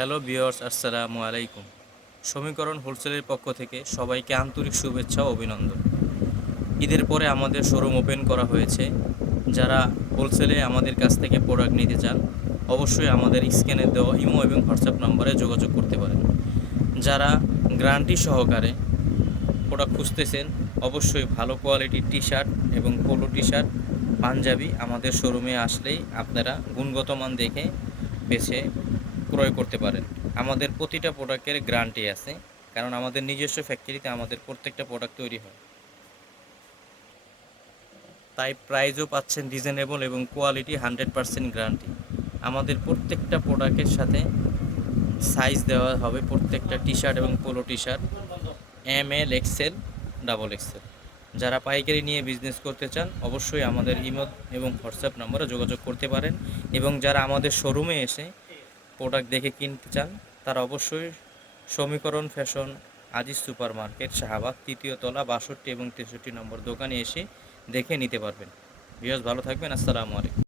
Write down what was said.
Hello viewers, আসসালামু আলাইকুম। সমীকরণ হোলসেলের পক্ষ থেকে সবাইকে আন্তরিক শুভেচ্ছা ও অভিনন্দন। ঈদের পরে আমাদের শোরুম ওপেন করা হয়েছে। যারা হোলসেলে আমাদের কাছ থেকে প্রোডাক্ট নিতে চান, অবশ্যই আমাদের স্ক্যানে দেওয়া ইমো এবং হোয়াটসঅ্যাপ নম্বরে যোগাযোগ করতে পারেন। যারা গ্যারান্টি সহকারে প্রোডাক্ট খুঁজতেছেন, অবশ্যই ভালো কোয়ালিটির টি শার্ট এবং পোলো টি শার্ট, পাঞ্জাবি আমাদের শোরুমে আসলেই আপনারা গুণগত মান দেখে বেছে ক্রয় করতে পারেন। আমাদের প্রতিটা প্রোডাক্টের গ্যারান্টি আছে, কারণ আমাদের নিজস্ব ফ্যাক্টরিতে আমাদের প্রত্যেকটা প্রোডাক্ট তৈরি হয়। তাই প্রাইসও পাচ্ছেন রিজনেবল এবং কোয়ালিটি 100% গ্যারান্টি। আমাদের প্রত্যেকটা প্রোডাক্টের সাথে সাইজ দেওয়া হবে, প্রত্যেকটা টি শার্ট এবং polo T shirt ML XL double XL। যারা পাইকারি নিয়ে বিজনেস করতে চান, অবশ্যই আমাদের ইমো এবং হোয়াটসঅ্যাপ নম্বরে যোগাযোগ করতে পারেন। এবং যারা আমাদের শোরুমে এসে প্রোডাক্ট দেখে কিনতে চান, তারা অবশ্যই সমীকরণ fashion, Aziz super market, Shahbag, ৩য় তলা, ৬২ এবং ৬৩ নম্বর দোকানে এসে দেখে নিতে পারবেন। ভিউয়ার্স, ভালো থাকবেন। আসসালামু আলাইকুম।